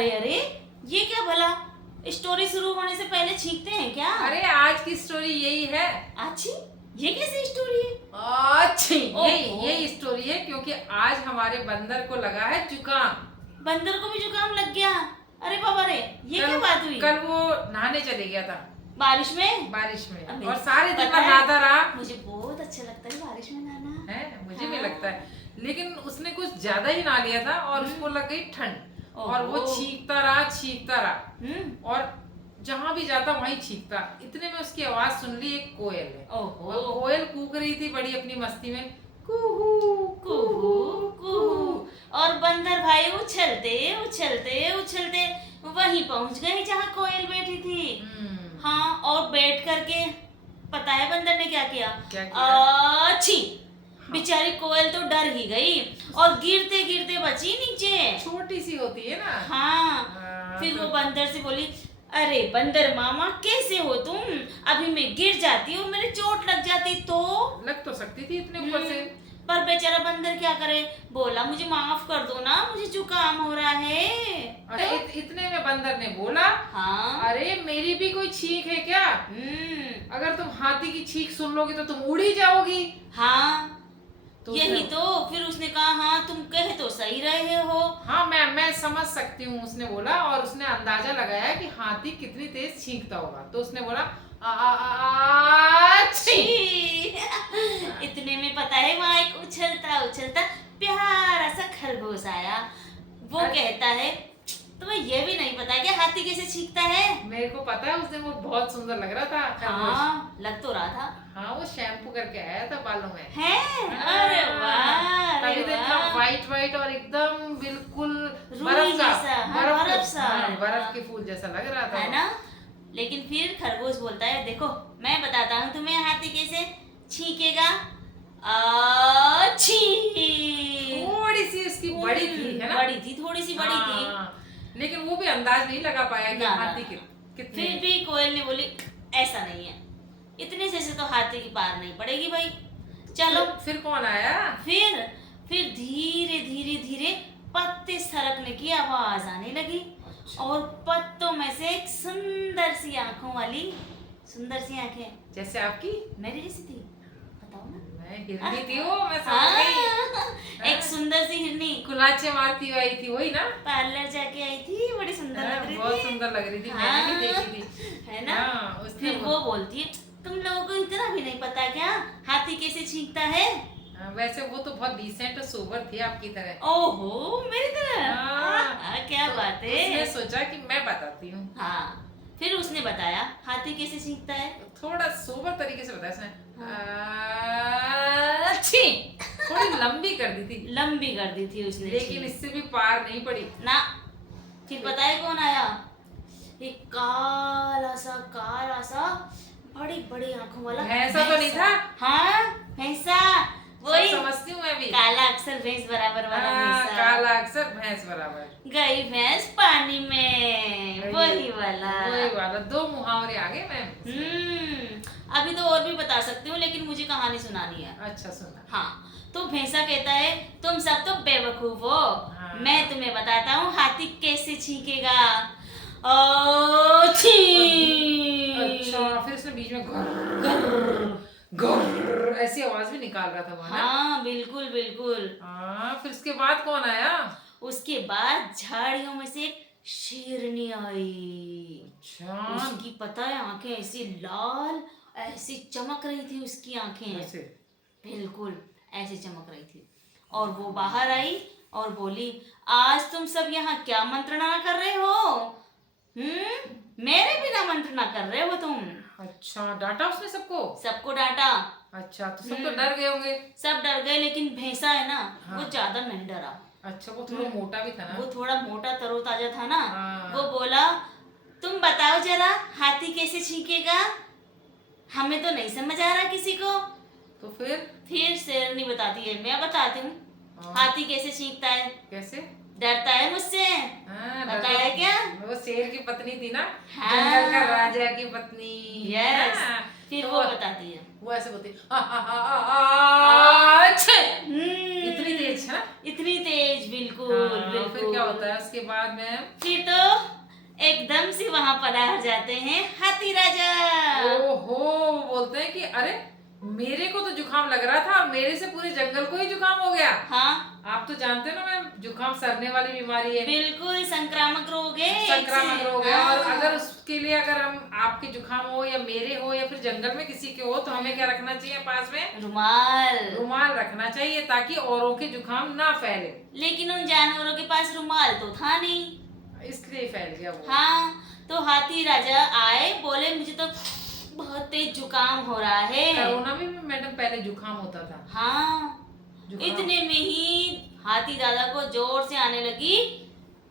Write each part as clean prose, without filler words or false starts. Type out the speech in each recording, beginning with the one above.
अरे अरे, ये क्या भला, स्टोरी शुरू होने से पहले छींकते हैं क्या? अरे आज की स्टोरी यही है। अच्छी, ये कैसी स्टोरी है? अच्छी यही ओहो। यही स्टोरी है, क्योंकि आज हमारे बंदर को लगा है जुकाम। बंदर को भी जुकाम लग गया? अरे बाबा रे, ये क्या बात हुई? कल वो नहाने चले गया था बारिश में? बारिश में, अबे, और सारे दिन पता है, नहाता रहा मुझे बहुत अच्छा लगता है बारिश में नहाना। है। मुझे भी हाँ। लगता है, लेकिन उसने कुछ ज्यादा ही नहा लिया था और उसको लग गई ठंड, और वो ओहो। छींकता रहा और जहां भी जाता वहीं छींकता। इतने में उसकी आवाज सुन ली एक कोयल ने, ओहो। और कोयल कूक रही थी बड़ी अपनी मस्ती में, कुहू कुहू कुहू, और बंदर भाई उछलते उछलते उछलते वहीं पहुंच गए जहाँ कोयल बैठी थी। हाँ, और बैठ करके पता है बंदर ने क्या किया? क्या किया? अच्छी, बेचारी कोयल तो डर ही गई और गिरते गिरते बची नीचे। छोटी सी होती है ना। हाँ, फिर वो बंदर से बोली, अरे बंदर मामा कैसे हो तुम? अभी मैं गिर जाती और मेरे चोट लग जाती तो? लग तो सकती थी इतने ऊपर से, पर बेचारा बंदर क्या करे, बोला मुझे माफ कर दो ना, मुझे जुकाम हो रहा है। अरे इतने में बंदर ने बोला, हाँ, अरे मेरी भी कोई छींक है क्या? अगर तुम हाथी की छींक सुन लोगी तो तुम उड़ ही जाओगी। हाँ, तो यही तो। फिर उसने कहा, हाँ तुम कह तो सही रहे हो। हाँ, मैं समझ सकती हूँ, उसने बोला, और उसने अंदाजा लगाया कि हाथी कितनी तेज छींकता होगा, तो उसने बोला छी। इतने में पता है वहाँ एक उछलता उछलता प्यारा सा खरगोश आया। वो कहता है, तुम्हें ये भी नहीं पता क्या हाथी कैसे छींकता है? मेरे को पता है, उस दिन वो बहुत सुंदर लग रहा था खरगोश। हाँ, लग तो रहा था। हाँ, वो शैम्पू करके आया था बालों में। है? अरे वाह, अरे तभी तो इतना वाह। व्हाइट व्हाइट और एकदम बिल्कुल रूई बर्फ जैसा, हाँ, बर्फ सा। बर्फ के फूल जैसा लग रहा था, है ना? लेकिन फिर खरगोश बोलता है, देखो मैं बताता हूँ तुम्हें हाथी कैसे छींकेगा। अच्छी, थोड़ी सी उसकी बड़ी थी, है ना? बड़ी थी, थोड़ी सी बड़ी थी। हाँ, लेकिन वो भी अंदाज नहीं लगा पाया कि ना, हाथी ना, कितने। फिर भी कोयल ने बोली, ऐसा नहीं है, इतने से तो हाथी की पार नहीं पड़ेगी भाई, चलो। फिर कौन आया? फिर धीरे धीरे धीरे पत्ते सरकने की आवाज आने लगी, और पत्तों में से एक सुंदर सी आंखों वाली, सुंदर सी आंखें जैसे आपकी? मेरी जैसी थी, बताओ ना। मैं हिरनी थी वो, मैं समझ गई। एक सुंदर सी हिरनी कुलाचे मारती हुई आई थी, वही ना? पार्लर जाके आई थी, बड़ी सुंदर लग रही बहुत थी। सुंदर लग रही थी, मैंने भी देखी थी, है ना? हाँ, उसने फिर वो बोलती है, तुम लोगों को इतना भी नहीं पता क्या हाथी कैसे छींकता है? वैसे वो तो बहुत डिसेंट और सोबर थी आपकी तरह। ओहो, मेरी तरह? हाँ। क्या बात है। उसने सोचा कि मैं बताती हूँ। हाँ, फिर उसने बताया हाथी कैसे सीखता है। थोड़ा सोबर तरीके से बताया उसने। अच्छी, थोड़ी लंबी कर दी थी, लंबी कर दी थी उसने, लेकिन इससे भी पार नहीं पड़ी ना। फिर पता है कौन आया? एक काला सा बड़ी बड़ी आंखों वाला भैंसा तो नहीं था? हाँ, भैंसा, वही समझती हूँ मैं भी। काला अक्षर भैंस बराबर वाला भैंसा। काला अक्षर भैंस बराबर। गई भैंस पानी में, वही वाला। दो मुहावरे आ गए मैम। अभी तो और भी बता सकती हूँ, लेकिन मुझे कहानी सुनानी है। अच्छा सुना। हाँ, तो भैंसा कहता है, तुम सब तो बेवकूफ हो। हाँ। मैं तुम्हें बताता हूँ हाथी कैसे छींकेगा। अच्छा, फिर उसने बीच में घर ऐसी आवाज भी निकाल रहा था वहाँ ना? हाँ, बिल्कुल बिल्कुल। हाँ, फिर उसके बाद कौन आया? उसके बाद झाड़ियों में से एक शेरनी आई। अच्छा, उसकी पता है आंखें ऐसी लाल, ऐसी चमक रही थी उसकी आंखें, ऐसे? बिल्कुल ऐसे चमक रही थी। और वो बाहर आई और बोली, आज तुम सब यहाँ क्या मंत्रणा कर रहे हो? मेरे बिना मंत्रणा कर रहे हो तुम? अच्छा, डांटा उसने सबको डांटा। अच्छा, तो सब तो डर गए होंगे। सब डर गए, लेकिन भैंसा है ना, हाँ। वो ज्यादा नहीं डरा। अच्छा, वो थोड़ा मोटा भी था ना? वो थोड़ा मोटा तरोताजा था ना। हाँ। वो बोला, तुम बताओ जरा हाथी कैसे छींकेगा? हमें तो नहीं समझ आ रहा किसी को। तो फिर शेरनी बताती है, मैं बताती हूँ हाथी कैसे छींकता है। कैसे? डरता है मुझसे, हाँ, बताया क्या? वो शेर की पत्नी थी ना, हाँ। जंगल का राजा की पत्नी। यस। हाँ, फिर तो वो बताती है। वो ऐसे बोलती अच्छे, इतनी तेज है ना, इतनी तेज, बिल्कुल हाँ, बिल्कुल। फिर क्या होता है उसके बाद में? फिर तो एकदम से वहां पधार जाते हैं हाथी राजा। ओहो, बोलते हैं कि अरे मेरे को तो जुकाम लग रहा था, मेरे से पूरे जंगल को ही जुकाम हो गया। हाँ, आप तो जानते हो ना मैम, जुकाम सरने वाली बीमारी है, बिल्कुल संक्रामक रोग है, संक्रामक रोग है। हाँ। और अगर उसके लिए अगर हम आपके जुकाम हो या मेरे हो या फिर जंगल में किसी के हो, तो हमें क्या रखना चाहिए पास में? रुमाल। रुमाल रखना चाहिए ताकि औरों के जुकाम ना फैले। लेकिन उन जानवरों के पास रुमाल तो था नहीं, इसलिए फैल गया वो। हाँ। तो हाथी राजा आए, बोले मुझे तो बहुत तेज जुकाम हो रहा है। कोरोना में भी मैडम पहले जुकाम होता था। हाँ, जुकाम। इतने में ही हाथी दादा को जोर से आने लगी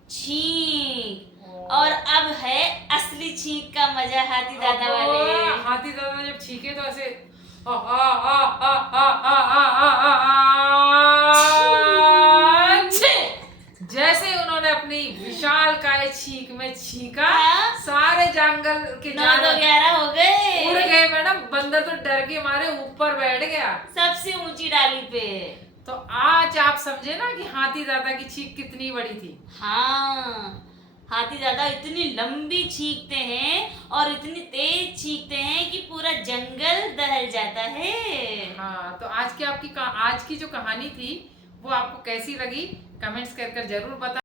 छींक। और अब है असली छींक का मजा हाथी दादा वाले। हाथी दादा जब छींके तो ऐसे आ, आ, आ, आ, आ, आ, आ, आ, आ, छे! जैसे उन्होंने अपनी विशालकाय छींक में छींका, हाँ? सारे जंगल के 9 2 11 हो गए। उड़ गए मैडम। बंदर तो डर के मारे ऊपर बैठ गया, सबसे ऊंची डाली पे। तो आज आप समझे ना कि हाथी दादा की छींक कितनी बड़ी थी। हाँ, हाथी दादा इतनी लंबी छींकते हैं और इतनी तेज छींकते हैं कि पूरा जंगल दहल जाता है। हाँ, तो आज की जो कहानी थी वो आपको कैसी लगी, कमेंट्स कर जरूर बता।